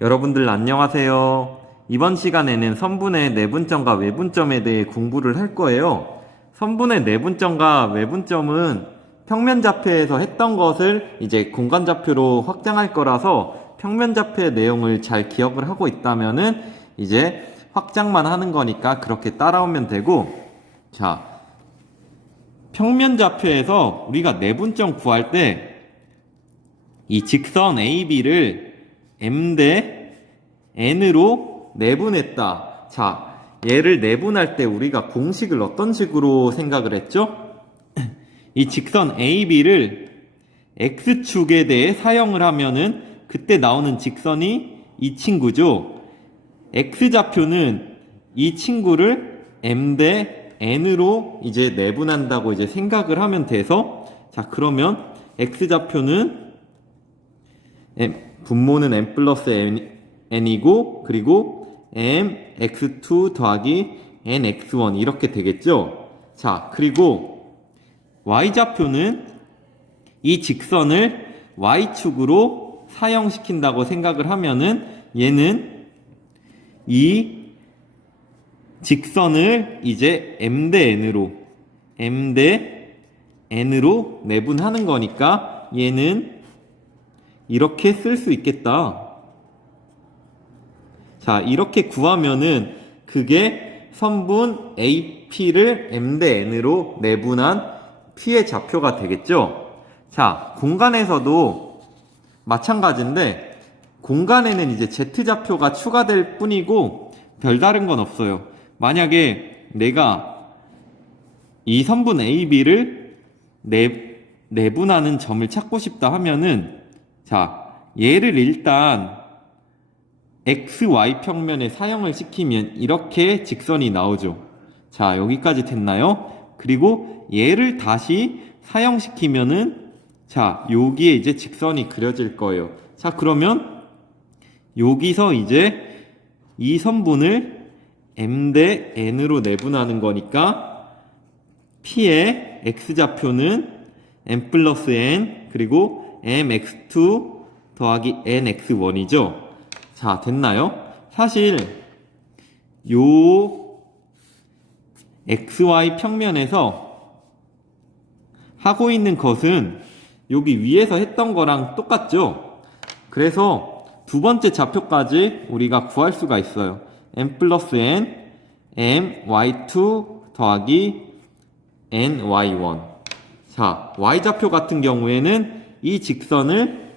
여러분들 안녕하세요. 이번 시간에는 선분의 내분점과 외분점에 대해 공부를 할 거예요. 선분의 내분점과 외분점은 평면좌표에서 했던 것을 이제 공간좌표로 확장할 거라서 평면좌표의 내용을 잘 기억을 하고 있다면은 이제 확장만 하는 거니까 그렇게 따라오면 되고, 자, 평면좌표에서 우리가 내분점 구할 때 이 직선 AB를 M 대 N으로 내분했다. 자, 얘를 내분할 때 우리가 공식을 어떤 식으로 생각을 했죠? 이 직선 AB를 X축에 대해 사용을 하면은 그때 나오는 직선이 이 친구죠. X좌표는 이 친구를 M 대 N으로 이제 내분한다고 이제 생각을 하면 돼서, 자, 그러면 X좌표는 분모는 M 플러스 N이고, 그리고 M X2 더하기 N X1 이렇게 되겠죠? 자, 그리고 Y좌표는 이 직선을 Y축으로 사용시킨다고 생각을 하면은 얘는 이 직선을 이제 M 대 N으로 내분하는 거니까 얘는 이렇게 쓸 수 있겠다. 자, 이렇게 구하면은 그게 선분 AP를 M 대 N으로 내분한 P의 좌표가 되겠죠. 자, 공간에서도 마찬가지인데 공간에는 이제 Z좌표가 추가될 뿐이고 별다른 건 없어요. 만약에 내가 이 선분 AB를 내분하는 점을 찾고 싶다 하면은, 자, 얘를 일단 XY 평면에 사용을 시키면 이렇게 직선이 나오죠. 자, 여기까지 됐나요? 그리고 얘를 다시 사용시키면은, 자, 여기에 이제 직선이 그려질 거예요. 자, 그러면 여기서 이제 이 선분을 M 대 N으로 내분하는 거니까 P의 X좌표는 M 플러스 N 그리고 MX2 더하기 NX1이죠. 자, 됐나요? 사실 요 XY 평면에서 하고 있는 것은 여기 위에서 했던 거랑 똑같죠? 그래서 두 번째 좌표까지 우리가 구할 수가 있어요. M 플러스 N MY2 더하기 NY1. 자, Y좌표 같은 경우에는 이 직선을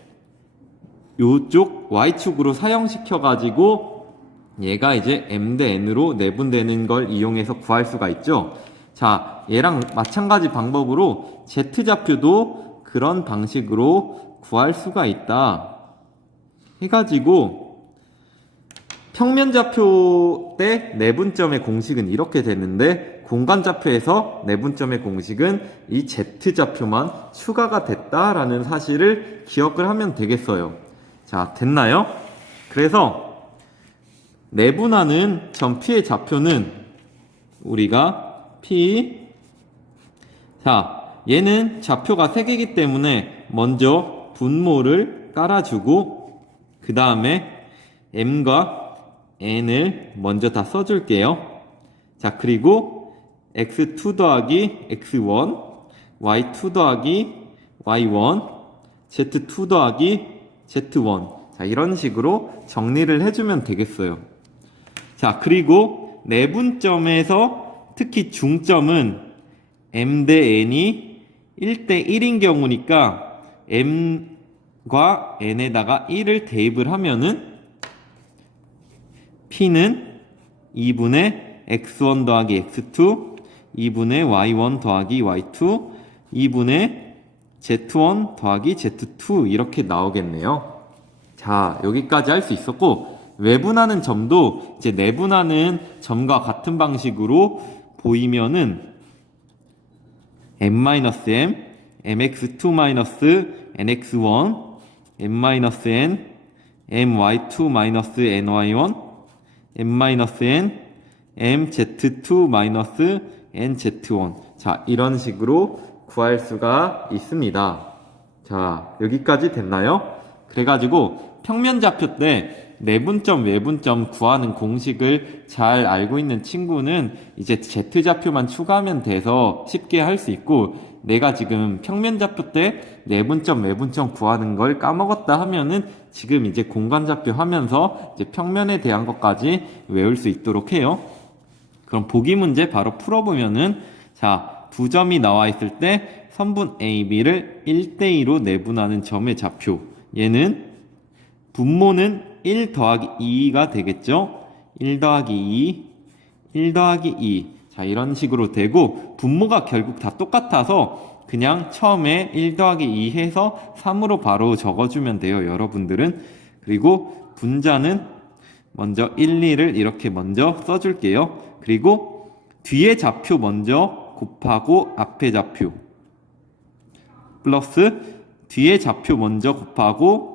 요쪽 Y축으로 사용시켜가지고 얘가 이제 M 대 N으로 내분되는 걸 이용해서 구할 수가 있죠. 자, 얘랑 마찬가지 방법으로 Z좌표도 그런 방식으로 구할 수가 있다 해가지고 평면좌표 때 내분점의 공식은 이렇게 되는데 공간좌표에서 내분점의 공식은 이 Z좌표만 추가가 됐다라는 사실을 기억을 하면 되겠어요. 자, 됐나요? 그래서 내분하는 점 P의 좌표는 우리가 P, 자, 얘는 좌표가 3개이기 때문에 먼저 분모를 깔아주고 그 다음에 M과 N을 먼저 다 써줄게요. 자, 그리고 X2 더하기 X1, Y2 더하기 Y1, Z2 더하기 Z1. 자, 이런 식으로 정리를 해주면 되겠어요. 자, 그리고 내분점에서 특히 중점은 M 대 N이 1대 1인 경우니까 M과 N에다가 1을 대입을 하면은 P는 2분의 X1 더하기 X2, 2분의 Y1 더하기 Y2, 2분의 Z1 더하기 Z2 이렇게 나오겠네요. 자, 여기까지 할 수 있었고, 외분하는 점도 이제 내분하는 점과 같은 방식으로 보이면은 M-M, MX2-NX1, M-N, MY2-NY1, M-N, MZ2-NZ1. 자, 이런 식으로 구할 수가 있습니다. 자, 여기까지 됐나요? 그래가지고 평면좌표 때 내분점, 외분점 구하는 공식을 잘 알고 있는 친구는 이제 Z좌표만 추가하면 돼서 쉽게 할 수 있고, 내가 지금 평면좌표 때 내분점, 외분점 구하는 걸 까먹었다 하면은 지금 이제 공간좌표 하면서 이제 평면에 대한 것까지 외울 수 있도록 해요. 그럼 보기 문제 바로 풀어보면은, 자, 두 점이 나와 있을 때 선분 AB를 1대2로 내분하는 점의 좌표, 얘는 분모는 1 더하기 2가 되겠죠? 1 더하기 2, 1 더하기 2. 자, 이런 식으로 되고, 분모가 결국 다 똑같아서 그냥 처음에 1 더하기 2 해서 3으로 바로 적어주면 돼요, 여러분들은. 그리고 분자는 먼저 1, 2를 이렇게 먼저 써줄게요. 그리고 뒤에 좌표 먼저 곱하고 앞에 좌표 플러스 뒤에 좌표 먼저 곱하고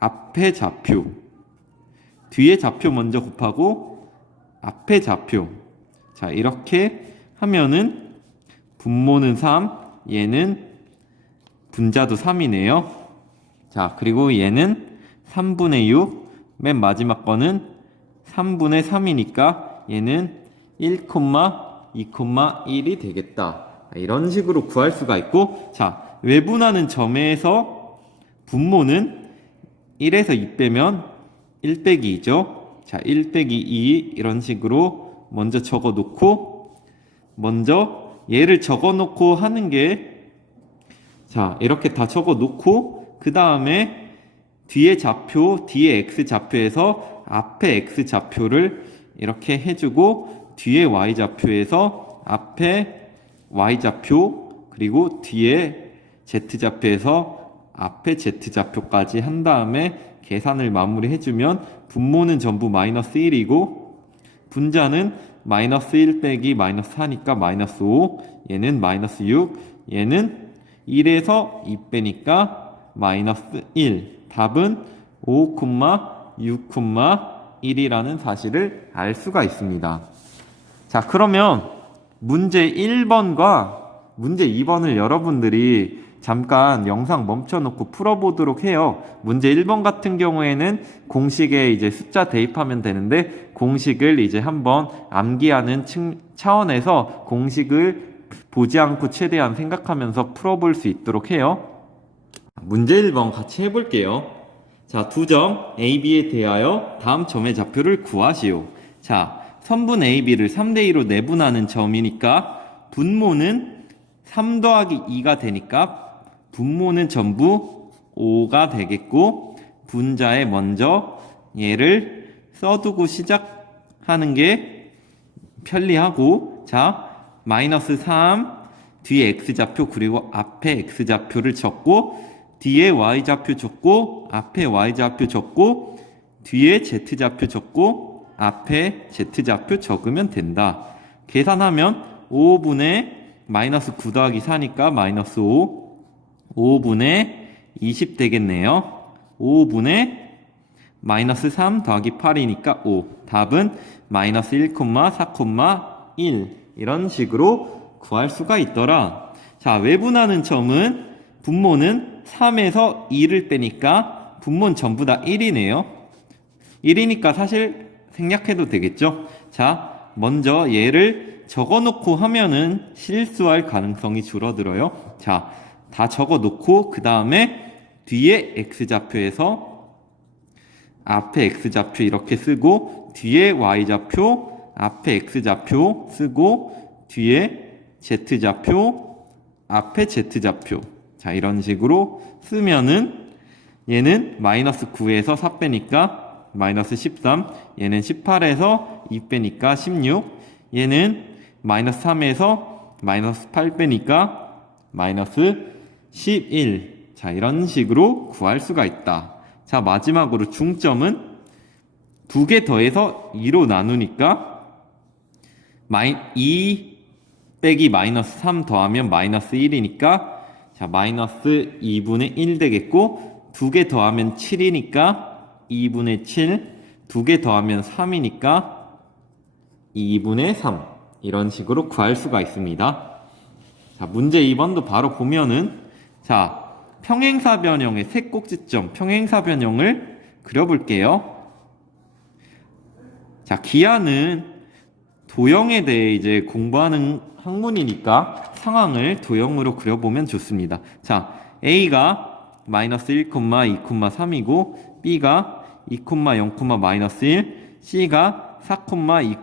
앞에 좌표, 뒤에 좌표 먼저 곱하고 앞에 좌표. 자, 이렇게 하면은 분모는 3, 얘는 분자도 3이네요. 자, 그리고 얘는 3분의 6, 맨 마지막 거는 3분의 3이니까 얘는 1, 2, 1이 되겠다. 이런 식으로 구할 수가 있고, 자, 외분하는 점에서 분모는 1에서 2 빼면 1 빼기 2죠. 자, 1 빼기 2 이런 식으로 먼저 적어 놓고, 먼저 얘를 적어 놓고 하는 게, 자, 이렇게 다 적어 놓고 그 다음에 뒤에 좌표, 뒤에 x 좌표에서 앞에 x 좌표를 이렇게 해주고, 뒤에 y 좌표에서 앞에 y 좌표, 그리고 뒤에 z 좌표에서 앞에 z 좌표까지 한 다음에 계산을 마무리 해주면 분모는 전부 마이너스 1이고 분자는 마이너스 1 빼기 마이너스 4니까 마이너스 5, 얘는 마이너스 6, 얘는 1에서 2 빼니까 마이너스 1. 답은 5, 6, 1이라는 사실을 알 수가 있습니다. 자, 그러면 문제 1번과 문제 2번을 여러분들이 잠깐 영상 멈춰놓고 풀어보도록 해요. 문제 1번 같은 경우에는 공식에 이제 숫자 대입하면 되는데, 공식을 이제 한번 암기하는 차원에서 공식을 보지 않고 최대한 생각하면서 풀어볼 수 있도록 해요. 문제 1번 같이 해볼게요. 자, 두 점 AB에 대하여 다음 점의 좌표를 구하시오. 자, 선분 AB를 3대2로 내분하는 점이니까 분모는 3 더하기 2가 되니까 분모는 전부 5가 되겠고, 분자에 먼저 얘를 써두고 시작하는 게 편리하고, 자, 마이너스 3, 뒤에 x좌표 그리고 앞에 x좌표를 적고, 뒤에 y좌표 적고, 앞에 y좌표 적고, 뒤에 z좌표 적고, 앞에 z좌표 적으면 된다. 계산하면 5분의 마이너스 9 더하기 4니까 마이너스 5, 5분의 20 되겠네요. 5분의 마이너스 3 더하기 8이니까 5. 답은 마이너스 1, 4, 1. 이런 식으로 구할 수가 있더라. 자, 외분하는 점은 분모는 3에서 2를 빼니까 분모는 전부 다 1이네요. 1이니까 사실 생략해도 되겠죠. 자, 먼저 얘를 적어놓고 하면은 실수할 가능성이 줄어들어요. 자, 다 적어놓고 그 다음에 뒤에 x좌표에서 앞에 x좌표 이렇게 쓰고, 뒤에 y좌표, 앞에 x좌표 쓰고, 뒤에 z좌표, 앞에 z좌표. 자, 이런 식으로 쓰면은 얘는 마이너스 9에서 4 빼니까 마이너스 13, 얘는 18에서 2 빼니까 16, 얘는 마이너스 3에서 마이너스 8 빼니까 마이너스 11. 자, 이런 식으로 구할 수가 있다. 자, 마지막으로 중점은 2개 더해서 2로 나누니까 2 빼기 마이너스 3 더하면 마이너스 1이니까, 자, 마이너스 2분의 1 되겠고, 2개 더하면 7이니까 2분의 7, 2개 더하면 3이니까 2분의 3. 이런 식으로 구할 수가 있습니다. 자, 문제 2번도 바로 보면은, 자, 평행사 변형의 세 꼭지점 평행사 변형을 그려볼게요. 자, 기하는 도형에 대해 이제 공부하는 학문이니까 상황을 도형으로 그려보면 좋습니다. 자, A가 마이너스 1, 2, 3이고 B가 2, 0, 마이너스 1, C가 4, 2,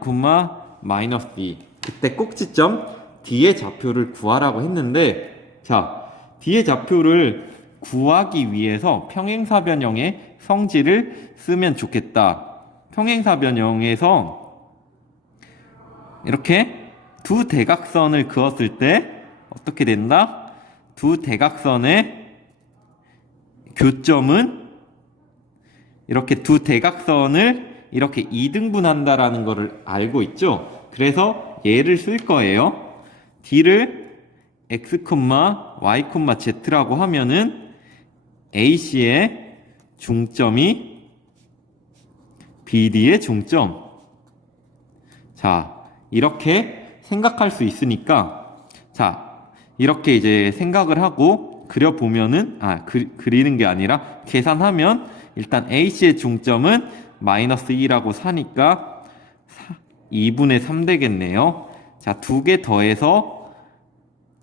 마이너스 2. 그때 꼭지점 D의 좌표를 구하라고 했는데, 자, D의 좌표를 구하기 위해서 평행사변형의 성질을 쓰면 좋겠다. 평행사변형에서 이렇게 두 대각선을 그었을 때 어떻게 된다? 두 대각선의 교점은 이렇게 두 대각선을 이렇게 2등분한다라는 것을 알고 있죠? 그래서 얘를 쓸 거예요. D를 x, y, z라고 하면은 AC의 중점이 BD의 중점. 자, 이렇게 생각할 수 있으니까, 자, 이렇게 이제 생각을 하고 그려보면은, 그리는 게 아니라 계산하면 일단 AC의 중점은 마이너스 2라고 사니까 2분의 3 되겠네요. 자, 두 개 더해서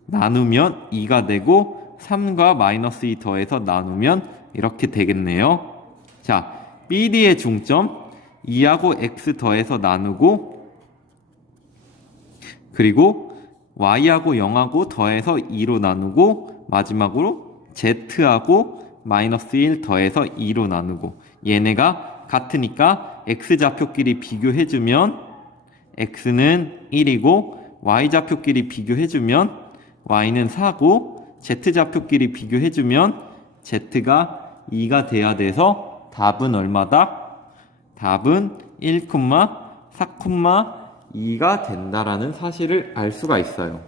나누면 2가 되고 3과 마이너스 2 더해서 나누면 이렇게 되겠네요. 자, BD의 중점 2하고 x 더해서 나누고 그리고 y하고 0하고 더해서 2로 나누고 마지막으로 z하고 마이너스 1 더해서 2로 나누고 얘네가 같으니까 x좌표끼리 비교해주면 x는 1이고 y좌표끼리 비교해주면 y는 4고 z좌표끼리 비교해주면 z가 2가 돼야 돼서 답은 얼마다? 답은 1, 4,2가 된다라는 사실을 알 수가 있어요.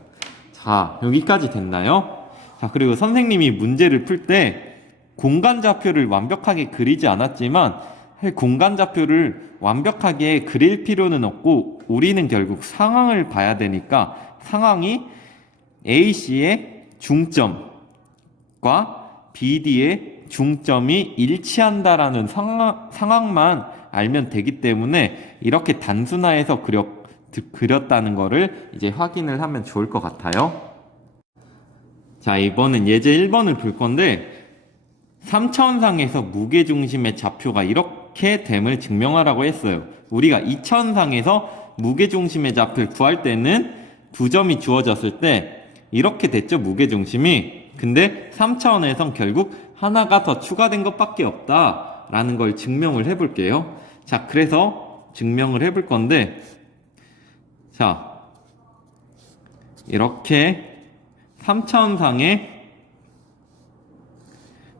자, 여기까지 됐나요? 자, 그리고 선생님이 문제를 풀 때 공간좌표를 완벽하게 그리지 않았지만 공간좌표를 완벽하게 그릴 필요는 없고 우리는 결국 상황을 봐야 되니까 상황이 AC의 중점과 BD의 중점이 일치한다라는 상황만 알면 되기 때문에 이렇게 단순화해서 그렸다는 거를 이제 확인을 하면 좋을 것 같아요. 자, 이번엔 예제 1번을 볼 건데 3차원상에서 무게중심의 좌표가 이렇게 됨을 증명하라고 했어요. 우리가 2차원상에서 무게중심의 좌표를 구할 때는 두 점이 주어졌을 때 이렇게 됐죠, 무게중심이. 근데 3차원에선 결국 하나가 더 추가된 것밖에 없다라는 걸 증명을 해볼게요. 자, 그래서 증명을 해볼 건데, 자, 이렇게 3차원상의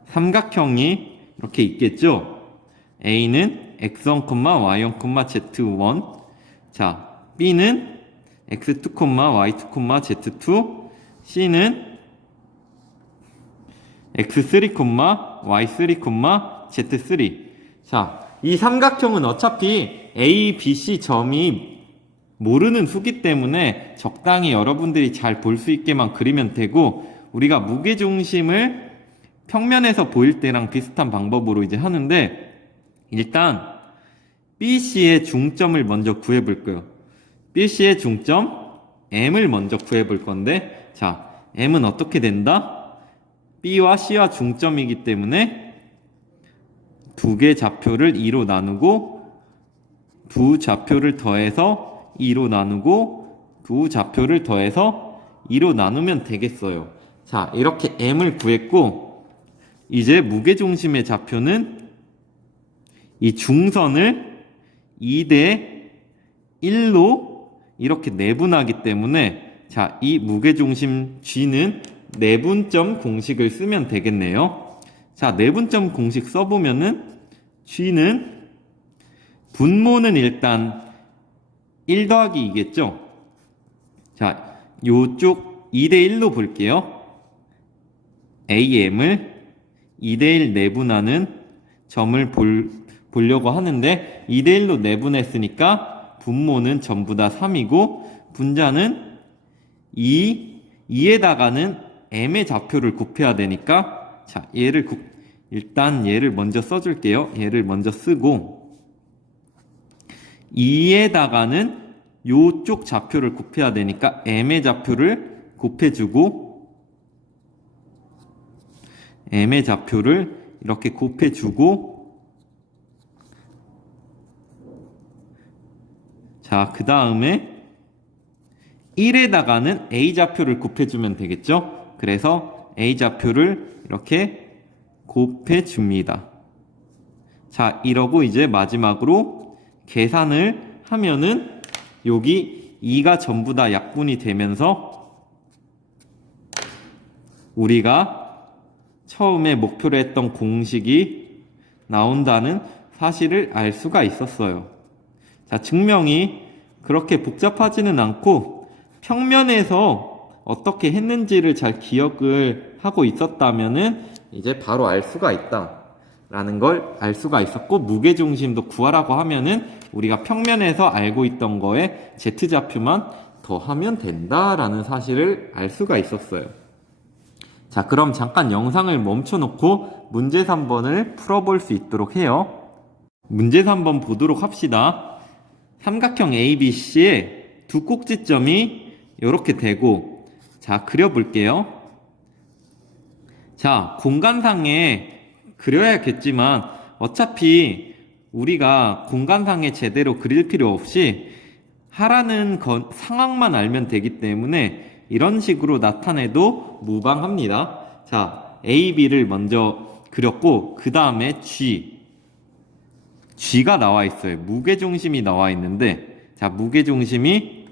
삼각형이 이렇게 있겠죠? A는 x1, y1, z1. 자, B는 x2, y2, z2. C는 x3, y3, z3. 자, 이 삼각형은 어차피 A, B, C 점이 모르는 수기 때문에 적당히 여러분들이 잘 볼 수 있게만 그리면 되고, 우리가 무게중심을 평면에서 보일 때랑 비슷한 방법으로 이제 하는데, 일단 BC의 중점을 먼저 구해볼 거예요. BC의 중점 M을 먼저 구해볼 건데, 자, M은 어떻게 된다? B와 C와 중점이기 때문에 두 개 좌표를 2로 나누고 두 좌표를 더해서 2로 나누고 두 좌표를 더해서 2로 나누면 되겠어요. 자, 이렇게 M을 구했고 이제 무게중심의 좌표는 이 중선을 2대 1로 이렇게 내분하기 때문에, 자, 이 무게중심 G는 내분점 공식을 쓰면 되겠네요. 자, 내분점 공식 써보면은 G는 분모는 일단 1 더하기 2겠죠. 자, 요쪽 2대1로 볼게요. AM을 2대1 내분하는 점을 보려고 하는데 2대1로 내분했으니까 분모는 전부 다 3이고 분자는 2에다가는 m의 좌표를 곱해야 되니까, 자, 일단 얘를 먼저 써줄게요. 얘를 먼저 쓰고 2에다가는 요쪽 좌표를 곱해야 되니까 m의 좌표를 곱해주고 m의 좌표를 이렇게 곱해주고 자, 그 다음에 1에다가는 a 좌표를 곱해주면 되겠죠? 그래서 a 좌표를 이렇게 곱해줍니다. 자, 이러고 이제 마지막으로 계산을 하면은 여기 2가 전부 다 약분이 되면서 우리가 처음에 목표로 했던 공식이 나온다는 사실을 알 수가 있었어요. 자, 증명이 그렇게 복잡하지는 않고 평면에서 어떻게 했는지를 잘 기억을 하고 있었다면은 이제 바로 알 수가 있다 라는 걸 알 수가 있었고, 무게중심도 구하라고 하면은 우리가 평면에서 알고 있던 거에 Z좌표만 더하면 된다라는 사실을 알 수가 있었어요. 자, 그럼 잠깐 영상을 멈춰놓고 문제 3번을 풀어볼 수 있도록 해요. 문제 3번 보도록 합시다. 삼각형 ABC의 두 꼭지점이 이렇게 되고, 자, 그려볼게요. 자, 공간상에 그려야겠지만 어차피 우리가 공간상에 제대로 그릴 필요 없이 하라는 상황만 알면 되기 때문에 이런 식으로 나타내도 무방합니다. 자, A, B를 먼저 그렸고 그 다음에 G가 나와 있어요. 무게중심이 나와 있는데, 자, 무게중심이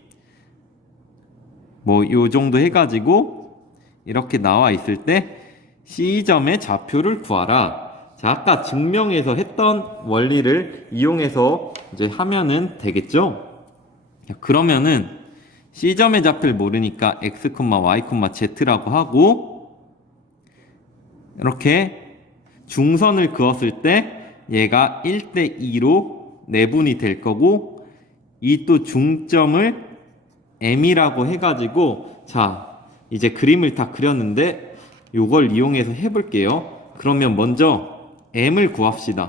뭐 요 정도 해가지고 이렇게 나와 있을 때 C점의 좌표를 구하라. 자, 아까 증명에서 했던 원리를 이용해서 이제 하면은 되겠죠? 자, 그러면은 C점의 좌표를 모르니까 X, Y, Z라고 하고, 이렇게 중선을 그었을 때 얘가 1대 2로 내분이 될 거고, 이 또 중점을 M이라고 해가지고, 자, 이제 그림을 다 그렸는데 요걸 이용해서 해볼게요. 그러면 먼저 M을 구합시다.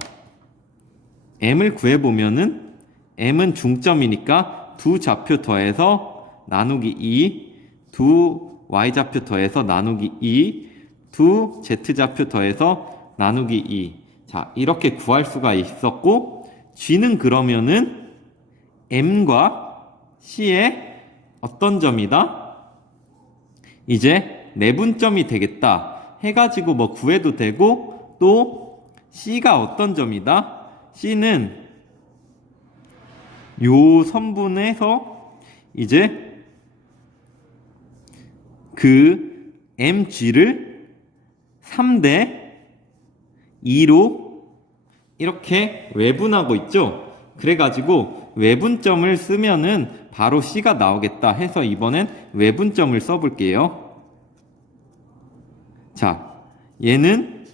M을 구해보면은 M은 중점이니까 두 좌표 더해서 나누기 2, 두 Y좌표 더해서 나누기 2, 두 Z좌표 더해서 나누기 2. 자, 이렇게 구할 수가 있었고, G는 그러면은 M과 C의 어떤 점이다? 이제 내분점이 되겠다 해가지고 뭐 구해도 되고, 또 C가 어떤 점이다? C는 요 선분에서 이제 그 MG를 3대 2로 이렇게 외분하고 있죠? 그래가지고 외분점을 쓰면은 바로 C가 나오겠다 해서 이번엔 외분점을 써볼게요. 자, 얘를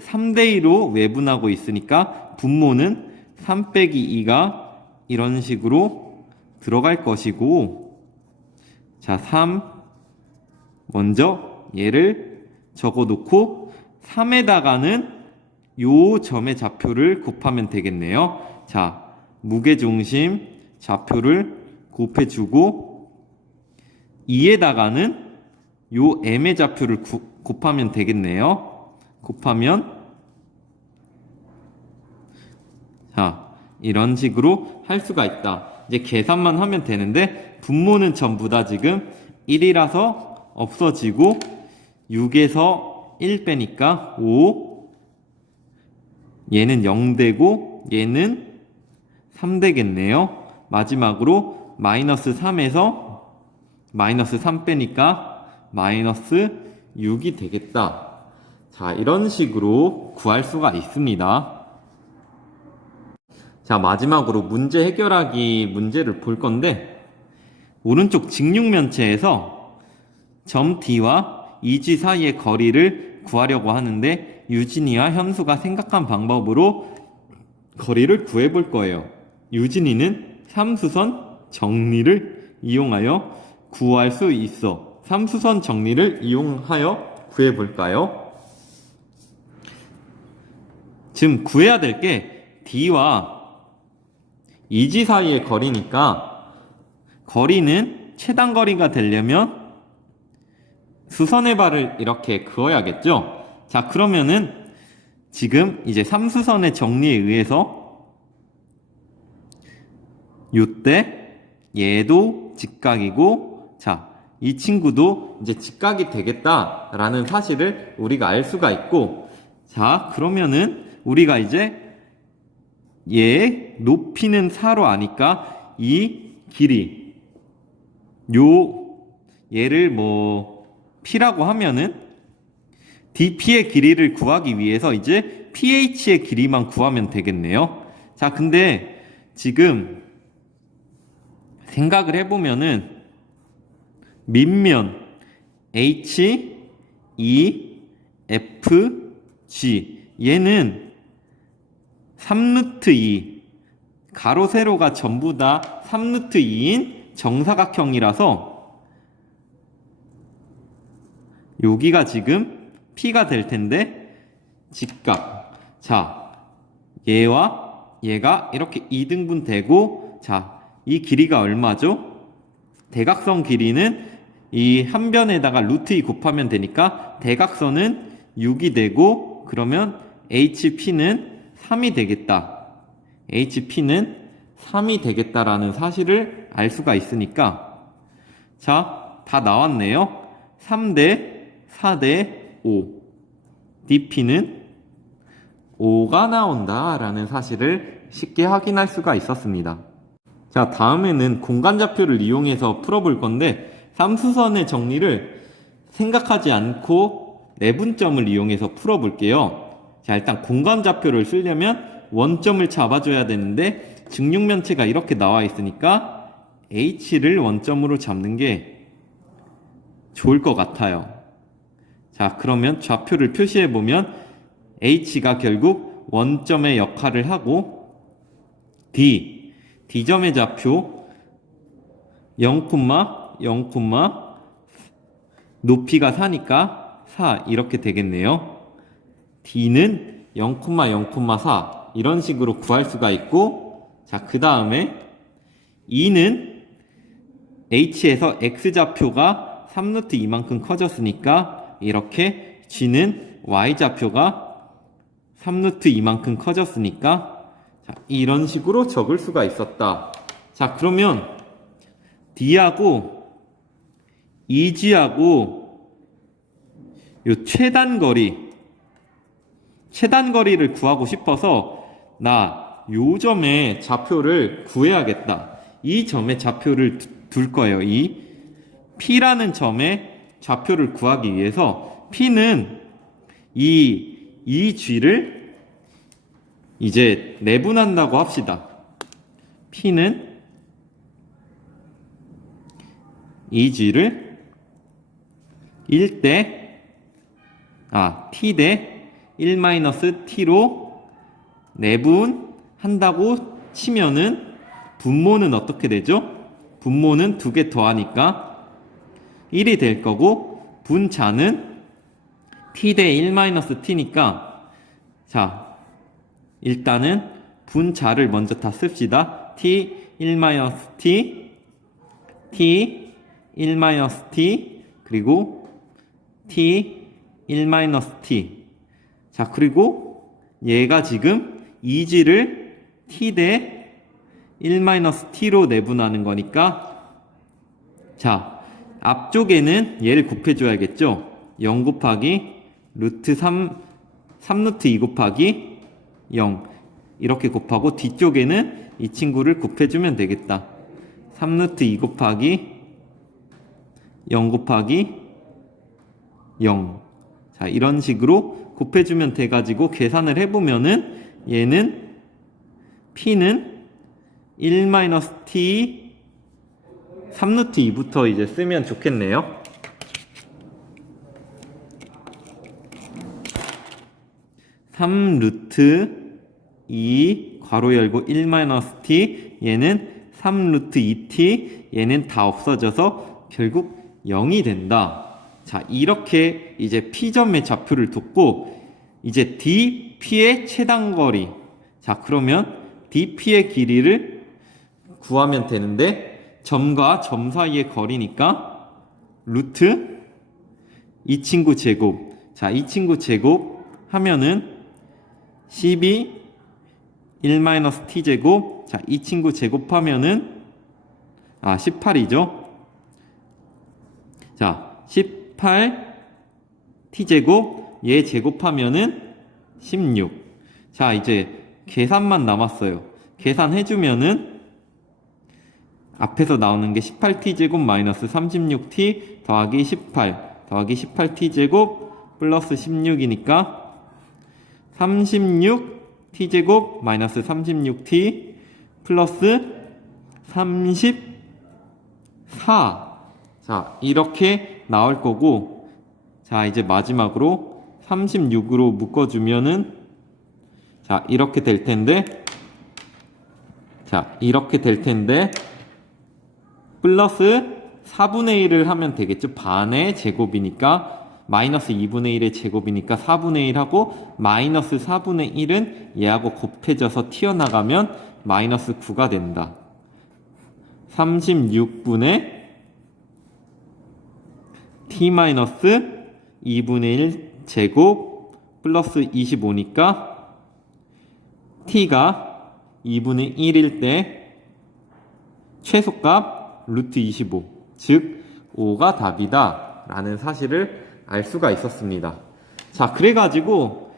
3대2로 외분하고 있으니까 분모는 3 빼기 2가 이런 식으로 들어갈 것이고, 자, 3 먼저 얘를 적어놓고 3에다가는 요 점의 좌표를 곱하면 되겠네요. 자, 무게중심 좌표를 곱해주고 2에다가는 요 M의 좌표를 곱하면 되겠네요. 곱하면, 자, 이런 식으로 할 수가 있다. 이제 계산만 하면 되는데 분모는 전부 다 지금 1이라서 없어지고 6에서 1 빼니까 5, 얘는 0 되고 얘는 3 되겠네요. 마지막으로 마이너스 3에서 마이너스 3 빼니까 마이너스 6이 되겠다. 자, 이런 식으로 구할 수가 있습니다. 자, 마지막으로 문제 해결하기 문제를 볼 건데, 오른쪽 직육면체에서 점 D와 EG 사이의 거리를 구하려고 하는데 유진이와 현수가 생각한 방법으로 거리를 구해볼 거예요. 유진이는 삼수선 정리를 이용하여 구할 수 있어. 삼수선 정리를 이용하여 구해볼까요? 지금 구해야 될 게 D와 이지 사이의 거리니까 거리는 최단 거리가 되려면 수선의 발을 이렇게 그어야겠죠? 자, 그러면은 지금 이제 3수선의 정리에 의해서 요때 얘도 직각이고, 자, 이 친구도 이제 직각이 되겠다라는 사실을 우리가 알 수가 있고, 자, 그러면은 우리가 이제 얘 높이는 4로 아니까 이 길이, 얘를 P라고 하면은 DP의 길이를 구하기 위해서 이제 PH의 길이만 구하면 되겠네요. 자, 근데 지금 생각을 해보면은 밑면 H, E, F, G 얘는 3루트 2 가로 세로가 전부 다 3루트 2인 정사각형이라서 여기가 지금 P가 될 텐데 직각. 자, 얘와 얘가 이렇게 2등분 되고, 자, 이 길이가 얼마죠? 대각선 길이는 이 한 변에다가 루트 2 곱하면 되니까 대각선은 6이 되고, 그러면 HP는 3이 되겠다. HP는 3이 되겠다라는 사실을 알 수가 있으니까, 자, 다 나왔네요. 3대 4대 5. DP는 5가 나온다라는 사실을 쉽게 확인할 수가 있었습니다. 자, 다음에는 공간좌표를 이용해서 풀어볼 건데, 3수선의 정리를 생각하지 않고 내분점을 이용해서 풀어볼게요. 자, 일단 공간좌표를 쓰려면 원점을 잡아줘야 되는데 직육면체가 이렇게 나와 있으니까 H를 원점으로 잡는 게 좋을 것 같아요. 자, 그러면 좌표를 표시해보면 H가 결국 원점의 역할을 하고, D점의 좌표 0, 0, 높이가 4니까 4 이렇게 되겠네요. D는 0, 0, 4 이런 식으로 구할 수가 있고, 자, 그 다음에 E는 H에서 X좌표가 3루트 2만큼 커졌으니까 이렇게 G는 Y좌표가 3루트 2만큼 커졌으니까, 자, 이런 식으로 적을 수가 있었다. 자, 그러면 D하고 EG하고 요 최단거리를 구하고 싶어서 요 점의 좌표를 구해야겠다. 이 점의 좌표를 둘 거예요. 이 P라는 점의 좌표를 구하기 위해서 P는 이 G를 이제 내분한다고 합시다. P는 이 G를 T 대 1-T로 내분한다고 치면은 분모는 어떻게 되죠? 분모는 2개 더하니까 1이 될 거고, 분자는 T 대 1-T니까, 자, 일단은 분자를 먼저 다 씁시다. T 1-T, T 1-T, 그리고 T 1-T. 자, 그리고 얘가 지금 EG를 T 대 1-T로 내분하는 거니까, 자, 앞쪽에는 얘를 곱해줘야겠죠. 0 곱하기 루트 3루트 2 곱하기 0 이렇게 곱하고, 뒤쪽에는 이 친구를 곱해주면 되겠다. 3루트 2 곱하기 0 곱하기 0. 자, 이런 식으로 곱해주면 돼가지고 계산을 해보면은 얘는 P는 1-T 3루트 2부터 이제 쓰면 좋겠네요. 3루트 2 괄호 열고 1-T, 얘는 3루트 2T, 얘는 다 없어져서 결국 0이 된다. 자, 이렇게 이제 P점의 좌표를 뒀고, 이제 DP의 최단거리. 자, 그러면 DP의 길이를 구하면 되는데 점과 점 사이의 거리니까 루트 이 친구 제곱. 자, 이 친구 제곱 하면은 12 1-t제곱. 자, 이 친구 제곱하면은 18이죠. 자, 18t제곱 얘 제곱하면은 16. 자, 이제 계산만 남았어요. 계산해주면은 앞에서 나오는 게 18t제곱 마이너스 36t 더하기 18 더하기 18t제곱 플러스 16이니까 36t제곱 마이너스 36t 플러스 34. 자, 이렇게 나올 거고, 자, 이제 마지막으로 36으로 묶어주면은, 자, 이렇게 될 텐데, 플러스 4분의 1을 하면 되겠죠. 반의 제곱이니까, 마이너스 2분의 1의 제곱이니까 4분의 1 하고, 마이너스 4분의 1은 얘하고 곱해져서 튀어나가면 마이너스 9가 된다. 36분의 t-2분의 1 제곱 플러스 25니까 t가 2분의 1일 때 최소값 루트 25, 즉 5가 답이다 라는 사실을 알 수가 있었습니다. 자, 그래가지고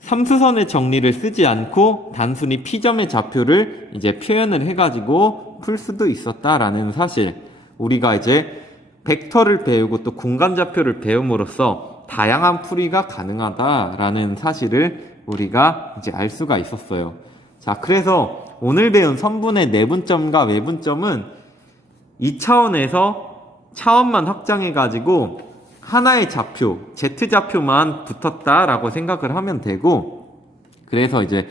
삼수선의 정리를 쓰지 않고 단순히 P점의 좌표를 이제 표현을 해가지고 풀 수도 있었다라는 사실. 우리가 이제 벡터를 배우고 또 공간 좌표를 배움으로써 다양한 풀이가 가능하다라는 사실을 우리가 이제 알 수가 있었어요. 자, 그래서 오늘 배운 선분의 내분점과 외분점은 2차원에서 차원만 확장해가지고 하나의 좌표, Z좌표만 붙었다라고 생각을 하면 되고, 그래서 이제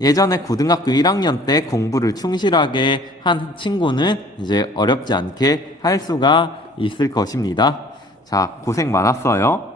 예전에 고등학교 1학년 때 공부를 충실하게 한 친구는 이제 어렵지 않게 할 수가 있을 것입니다. 자, 고생 많았어요.